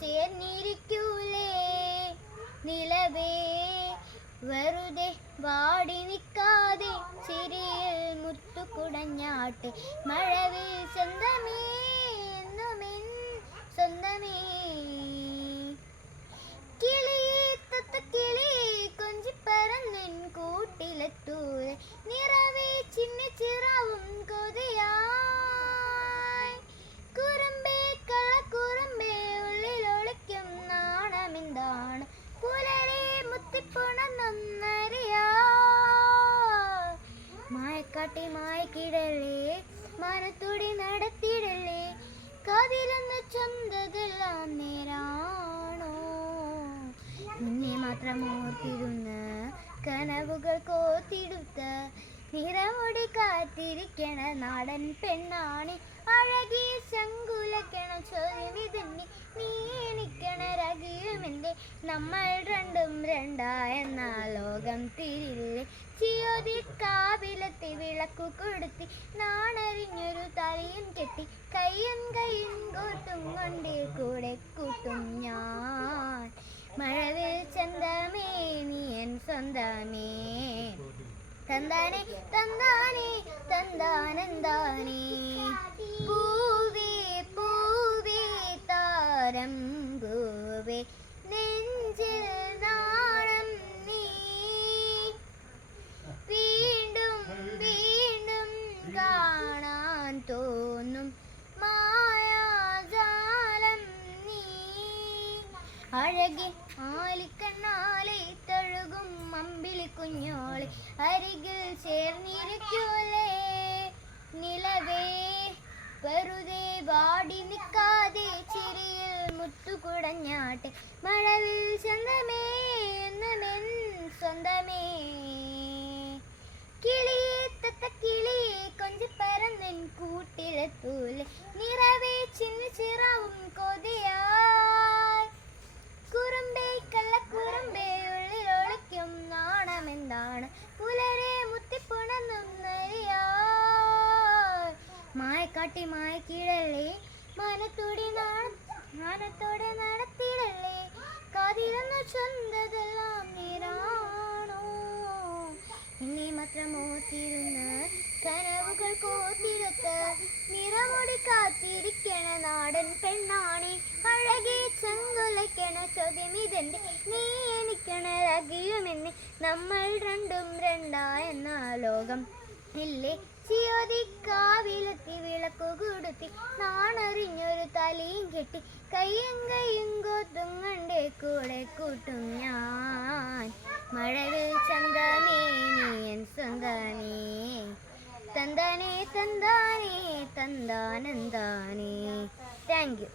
ചേർന്നിരിക്കൂലേ നിലവേ വെറുതെ വാടി നിൽക്കാതെ ചിരിയിൽ മുത്തുകുടഞ്ഞാട്ടെ മഴവിൽ സ്വന്തമേ എന്നുമെൻ സ്വന്തമേ കിളിയേ തത്തക്കിളിയേ കൊഞ്ചിപ്പറന്നെൻ കൂട്ടിലെത്തൂരെ നിറവേ ചിന്നിച്ചിറാവും കൊതിയായി കുറുമ്പേ കള്ളക്കുറുമ്പേ ഉള്ളിലൊളിക്കും നാണമെന്താണ് പുലരെ മുത്തിപ്പുണന്നറിയാ മായക്കാട്ടി മായക്കിടലേ മനത്തുടി നടത്തിയിടലേ കാതിലൊന്ന് ചന്തതെല്ലാം നേരാണോ നിന്നെ മാത്രം ഓർത്തിരുന്ന കനവുകൾ കോത്തിടുത്ത നിറമുടി കാത്തിരിക്കണ നാടൻ പെണ്ണാണ് അഴകി ശങ്കുലക്കണ ചോദ്യമിതന്നെ നീ എനിക്കണ രകിയുമെന്റെ നമ്മൾ രണ്ടും രണ്ടായെന്ന ലോകം തിരില്ലേ ചിയോതി കാവിലത്തെ വിളക്കു കൊടുത്തി നാണറിഞ്ഞൊരു തലയും കെട്ടി കയ്യും കോട്ടും കൊണ്ടേ കൂടെ കൂട്ടും ഞാൻ മഴവിൽ ചന്തമേ നീ എൻ സ്വന്തമേ തന്താനെ തന്താനെ തന്താനന്താനേ പൂവേ പൂവേ താരം പൂവേ നെഞ്ചിൽ നാണം നീ വീണ്ടും വീണ്ടും കാണാൻ തോന്നും മായാജാലം നീ അഴകി ആലിക്കണ്ണാലെ തഴുകും അമ്പിളി കുഞ്ഞോളെ അരികിൽ ചേർന്നിരിക്കൂലേ നിലവേ വെറുതെ വാടി നിൽക്കാതെ ചിരിയിൽ മുത്തുകുടഞ്ഞാട്ടെ മഴവിൽ സ്വന്തമേ എന്നുമെൻ സ്വന്തമേ കിളിയേ തത്തക്കിളിയേ കൊഞ്ചിപ്പറന്നെൻ കൂട്ടിലെത്തൂലെ നിറവേ ചിന്നിച്ചിറാവും കൊതിയായി കുറുമ്പേ കള്ളക്കുറുമ്പേ ഉള്ളിലൊളിക്കും നാണമെന്താണ് പുലരെ മുത്തിപ്പുണന്നറിയാ മായക്കാട്ടി മായക്കിടല്ലേ മനത്തോടെ നടത്തിയിടല്ലേ കാതിലൊന്നു ചൊന്തതെല്ലാം നേരാണോ എന്നെ മാത്രം ഓർത്തിരുന്ന കനവുകൾ കോത്തിരുത്ത് നിറമുടി കാത്തിരിക്കണ നാടൻ പെണ്ണാണി അഴകി ചങ്കുലയ്ക്കണ ചോദ്യമിതെന്റെ നീ എനിക്കണ രകിയുമെന്ന് നമ്മൾ രണ്ടും രണ്ടായെന്ന ലോകം ഇല്ലേ ചിയോതി കാവിലെത്തി വിളക്കു കൊടുത്തി നാണറിഞ്ഞൊരു തലയും കെട്ടി കയ്യും കോത്തും കണ്ടേ കൂടെ കൂട്ടും ഞാൻ മഴവിൽ ചന്തമേ നീ എൻ സ്വന്തമേ തന്താനേ തന്താനേ തന്താനന്താനേ താങ്ക് യു.